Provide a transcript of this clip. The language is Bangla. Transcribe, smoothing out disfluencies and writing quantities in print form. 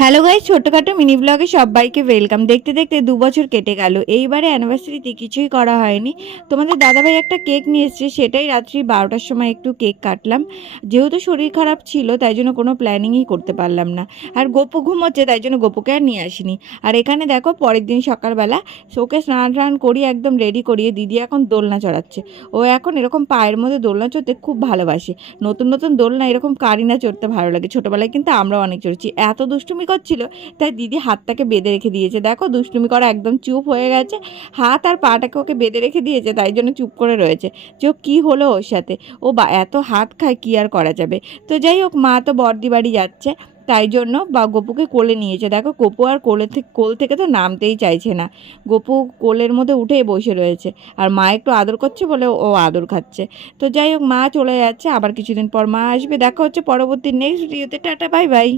হ্যালো গাইস, ছোট্টখাটো মিনি ব্লগে সবাইকে ওয়েলকাম। দেখতে দেখতে 2 বছর কেটে গেল। এইবারে অ্যানিভার্সারিতে কিছুই করা হয়নি। তোমাদের দাদাভাই একটা কেক নিয়ে এসেছে, সেটাই রাত্রি 12টার সময় একটু কেক কাটলাম। যেহেতু শরীর খারাপ ছিল তাই জন্য কোনো প্ল্যানিংই করতে পারলাম না। আর গপু ঘুমোচ্ছে তাই জন্য গপুকে আর নিয়ে আসিনি। আর এখানে দেখো, পরের দিন সকালবেলা ওকে স্নান টান করিয়ে একদম রেডি করিয়ে দিদি এখন দোলনা চড়াচ্ছে। ও এখন এরকম পায়ের মধ্যে দোলনা চড়তে খুব ভালোবাসে। নতুন নতুন দোলনা এরকম কারি না চড়তে ভালো লাগে। ছোটোবেলায় কিন্তু আমরাও অনেক চড়ছি। এত দুষ্টুমি করছিল তাই দিদি হাতটাকে বেঁধে রেখে দিয়েছে। দেখো, দুষ্টুমি করা একদম চুপ হয়ে গেছে। হাত আর পাটাকে ওকে বেঁধে রেখে দিয়েছে, তাই জন্য চুপ করে রয়েছে। যে ও কী হলো ওর সাথে, ও বা এত হাত খায়, কী আর করা যাবে। তো যাই হোক, মা তো বর্দি বাড়ি যাচ্ছে, তাই জন্য বা গপুকে কোলে নিয়েছে। দেখো, গপু আর কোল থেকে তো নামতেই চাইছে না। গপু কোলের মধ্যে উঠেই বসে রয়েছে। আর মা একটু আদর করছে বলে ও আদর খাচ্ছে। তো যাই হোক, মা চলে যাচ্ছে, আবার কিছুদিন পর মা আসবে। দেখা হচ্ছে পরবর্তী নেক্সট ভিডিওতে। Tata, bye bye.